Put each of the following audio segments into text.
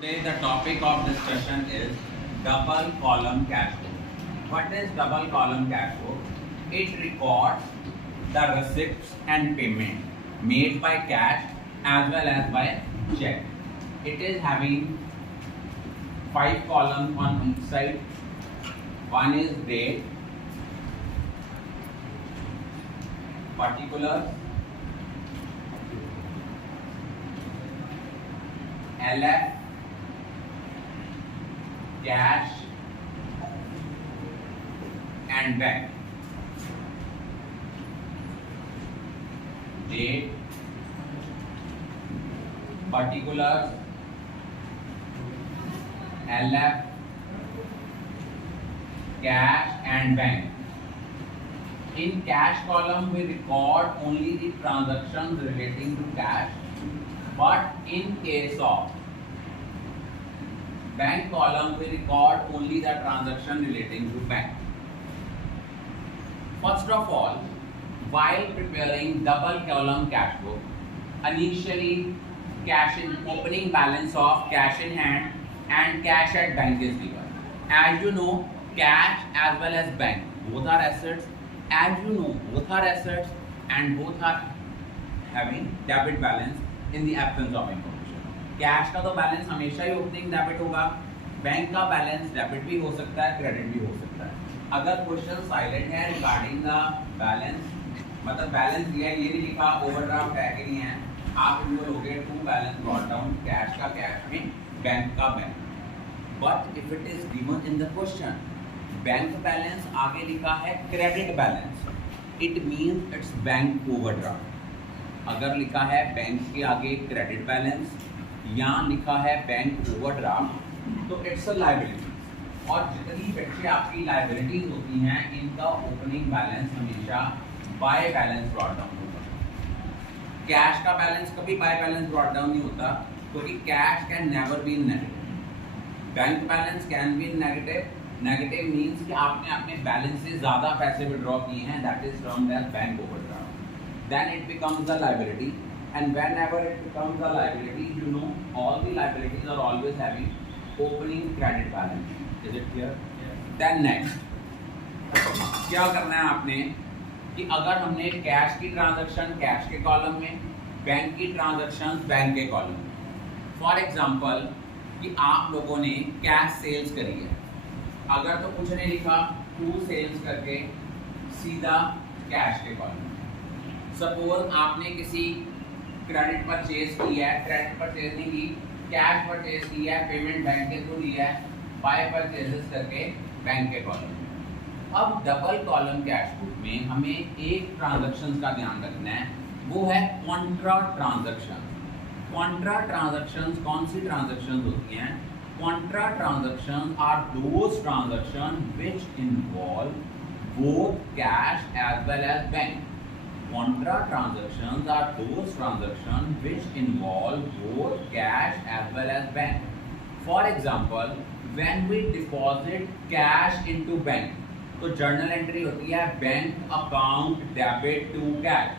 Today the topic of discussion is double column cash flow. What is double column cash flow? It records the receipts and payment made by cash as well as by check. It is having 5 columns on each side. One is date, particulars, LF, cash and bank. Date, particulars, LF, cash and bank. In cash column we record only the transactions relating to cash, but in case of bank column we record only the transaction relating to bank. First of all, while preparing double column cash flow, initially cash in opening balance of cash in hand and cash at bank is given. As you know, cash as well as bank both are assets. As you know, both are assets and both are having debit balance in the absence of information. Cash का तो balance हमेशा ही opening debit होगा, bank का balance debit भी हो सकता है, credit भी हो सकता है. अगर क्वेश्चन साइलेंट है रिगार्डिंग द बैलेंस, मतलब बैलेंस दिया है, ये नहीं लिखा ओवरड्राफ्ट है कि नहीं है, आप इनको लोगे to balance brought down cash का कैश में, बैंक का bank. But if it is given in the question bank balance आगे लिखा है credit balance, it means it's bank overdraft. अगर लिखा है बैंक के आगे क्रेडिट बैलेंस या लिखा है बैंक ओवरड्राफ्ट तो इट्स अ लायबिलिटी. और जितनी बच्चे आपकी लायबिलिटीज होती हैं इनका ओपनिंग बैलेंस हमेशा बाय बैलेंस ब्रॉट डाउन होगा. कैश का बैलेंस कभी बाय बैलेंस ब्रॉट डाउन नहीं होता क्योंकि cash can never B negative. Bank balance can be negative. Negative means कि आपने अपने बैलेंस से ज़्यादा पैसे विड्रॉ किए हैं, that is termed as bank overdraft. Then it becomes a liability, and whenever it becomes a liability, you know all the liabilities are always having opening credit balance. Is it clear? Yeah. Then next, क्या करना है आपने कि अगर हमने cash की transaction cash के column में, बैंक की ट्रांजैक्शन बैंक के कॉलम में. फॉर एग्जांपल कि आप लोगों ने कैश सेल्स करी है, अगर तो कुछ नहीं लिखा टू सेल्स करके सीधा कैश के कॉलम. सपोज आपने किसी क्रेडिट परचेज किया है, क्रेडिट परचेज नहीं की, कैश परचेज किया है, पेमेंट बैंक के थ्रू लिया है, बाय परचेजेस करके बैंक के कॉलम में. अब डबल कॉलम कैश बुक में हमें एक ट्रांजैक्शन का ध्यान रखना है, वो है कॉन्ट्रा ट्रांजैक्शन. कॉन्ट्रा ट्रांजैक्शन कौन सी ट्रांजैक्शन होती हैं? Contra transaction are those transaction which involve both cash as well as bank. Contra transactions are those transactions which involve both cash as well as bank. For example, when we deposit cash into bank, तो journal entry होती है bank account debit to cash.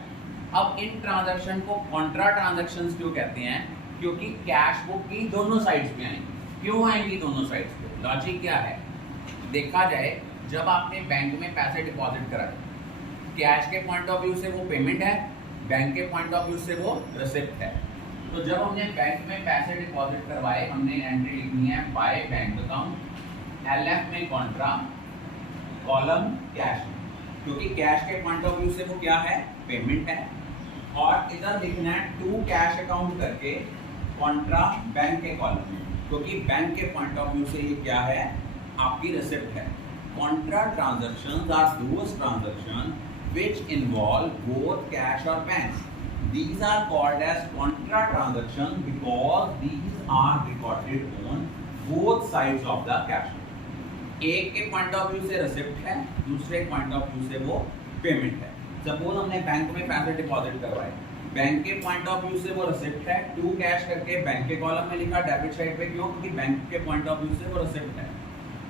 अब इन transaction को contra transactions क्यों कहते हैं? क्योंकि कैश बुक की दोनों साइड्स पे आएंगी. क्यों आएंगी दोनों साइड्स पे? लॉजिक क्या है? देखा जाए, जब आपने बैंक में पैसे डिपॉजिट कराए, कैश के पॉइंट ऑफ व्यू से वो पेमेंट है, बैंक के पॉइंट ऑफ व्यू से वो रिसिप्ट है. तो जब हमने बैंक में पैसे डिपॉजिट करवाए, हमने एंट्री लिखनी है बाय बैंक अकाउंट, एलएफ में कॉन्ट्रा, कॉलम कैश, क्योंकि कैश के पॉइंट ऑफ व्यू से वो क्या है? पेमेंट है. और इधर लिखना है टू कैश अकाउंट करके कॉन्ट्रा बैंक के कॉलम में, क्योंकि बैंक के पॉइंट ऑफ व्यू से ये क्या है? आपकी रिसिप्ट है. Contra transactions are those transaction which involve both cash or bank. These are called as contra transactions because these are recorded on both sides of the cash flow. एक के point of view से receipt है, दूसरे point of view से वो payment है. Suppose हमने bank में पैसे डिपॉजिट करवाए, बैंक के पॉइंट ऑफ व्यू से वो रिसिप्ट है, टू कैश करके बैंक के कॉलम में लिखा डेबिट साइड पे. क्यों? क्योंकि बैंक के पॉइंट ऑफ व्यू से वो रिसिप्ट है.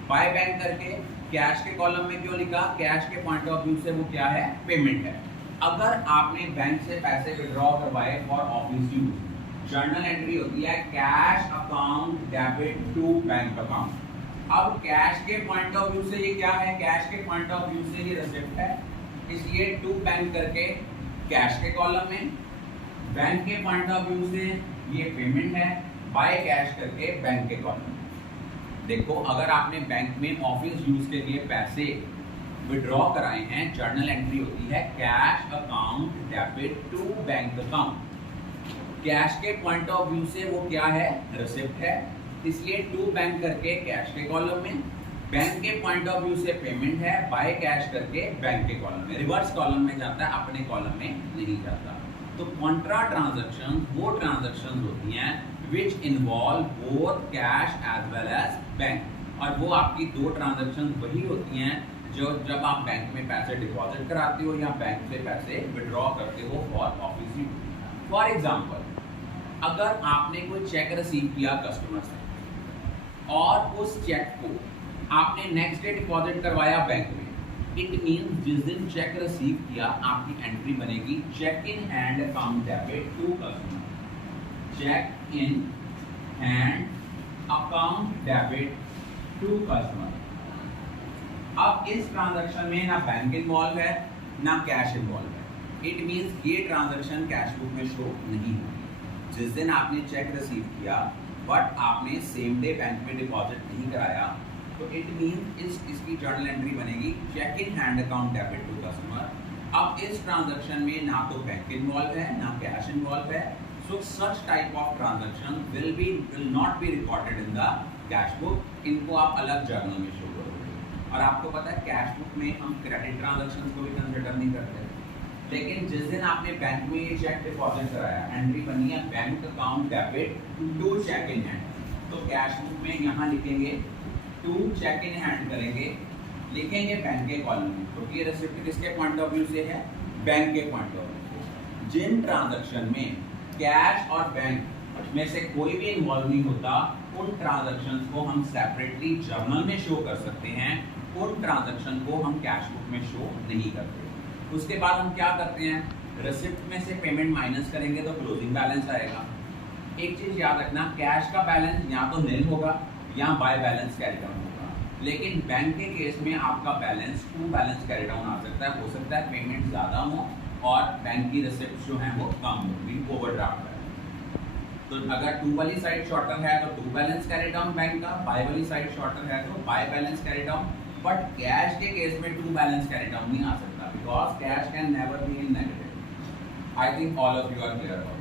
बाय बैंक करके कैश के कॉलम में क्यों लिखा? कैश के पॉइंट ऑफ व्यू से वो क्या है? पेमेंट है. अगर आपने बैंक से पैसे विड्रॉ करवाए for office use, journal entry होती है cash account debit to bank account. अब कैश के पॉइंट ऑफ व्यू से ये क्या है, कैश के पॉइंट ऑफ व्यू से ये रिसिप्ट है, इसलिए टू बैंक करके कैश के कॉलम में, बैंक के पॉइंट ऑफ व्यू से ये पेमेंट है, बाय कैश करके बैंक के कॉलम में। देखो अगर आपने बैंक में ऑफिस यूज के लिए पैसे विड्रॉ कराए हैं, जर्नल एंट्री होती है cash account debit to bank account. Cash के पॉइंट ऑफ व्यू से वो क्या है, रिसिप्ट है, इसलिए टू बैंक करके कैश के कॉलम में, बैंक के पॉइंट ऑफ व्यू से पेमेंट है, बाय कैश करके बैंक के कॉलम में, रिवर्स कॉलम में जाता है, अपने कॉलम में नहीं जाता। तो कॉन्ट्रा ट्रांजैक्शन वो ट्रांजैक्शन होती हैं which involve both cash as well as bank, और वो आपकी दो ट्रांजैक्शन वही होती हैं जो जब आप बैंक में पैसे डिपॉजिट कराते हो या बैंक से पैसे विड्रॉ करते हो for office use. For example, अगर आपने कोई चेक रिसीव किया कस्टमर से और उस चेक को आपने नेक्स्ट डे डिपॉजिट करवाया बैंक में, इट मीन्स जिस दिन चेक रिसीव किया आपकी एंट्री बनेगी cheque in hand account debit to customer, cheque in hand account debit to customer. अब इस ट्रांजैक्शन में ना बैंक इन्वॉल्व है ना कैश इन्वॉल्व है, इट मीन्स ये ट्रांजैक्शन कैश बुक में शो नहीं होगी। जिस दिन आपने चेक रिसीव किया बट आपने सेम डे बैंक में डिपॉजिट नहीं कराया, तो इट मीन्स इसकी जर्नल एंट्री बनेगी cheque in hand account debit to customer. अब इस ट्रांजैक्शन में ना तो बैंक इन्वॉल्व है ना कैश इन्वॉल्व है, so such type of transaction will not be recorded in the cash book, इनको आप अलग जर्नल में शो करोगे। और आपको पता है कैश बुक में हम क्रेडिट ट्रांजैक्शन को भी कंसिडर नहीं करते, लेकिन जिस दिन आपने बैंक में ये चेक डिपॉजिट कराया, एंट्री बनी है bank account debit to cheque in hand, तो कैश बुक में यहाँ लिखेंगे टू चेक इन हैंड करेंगे, लिखेंगे बैंक के कॉलम में, क्योंकि ये रिसिप्ट किसके पॉइंट ऑफ व्यू से है, बैंक के पॉइंट ऑफ व्यू से। जिन ट्रांजैक्शन में कैश और बैंक में से कोई भी इन्वॉल्व नहीं होता, उन ट्रांजैक्शंस को हम सेपरेटली जर्नल में शो कर सकते हैं, उन ट्रांजैक्शन को हम कैश बुक में शो नहीं करते। उसके बाद हम क्या करते हैं, रिसिप्ट में से पेमेंट माइनस करेंगे तो क्लोजिंग बैलेंस आएगा। एक चीज याद रखना, कैश का बैलेंस या तो निल होगा या बाय बैलेंस कैरी डाउन होगा, लेकिन बैंक के केस में आपका balance to balance carry down आ सकता है। हो सकता है पेमेंट ज़्यादा हो और बैंक की रिसिप्ट जो है वो कम हो, भी ओवरड्राफ्ट है। तो अगर टू वाली साइड शॉर्टर है तो to balance carry down bank का, बाय वाली साइड शॉर्टर है तो by balance carry down. But cash के केस में टू बैलेंस कैरी डाउन नहीं आ सकता, because cash can never be in negative. I think all of you are clear about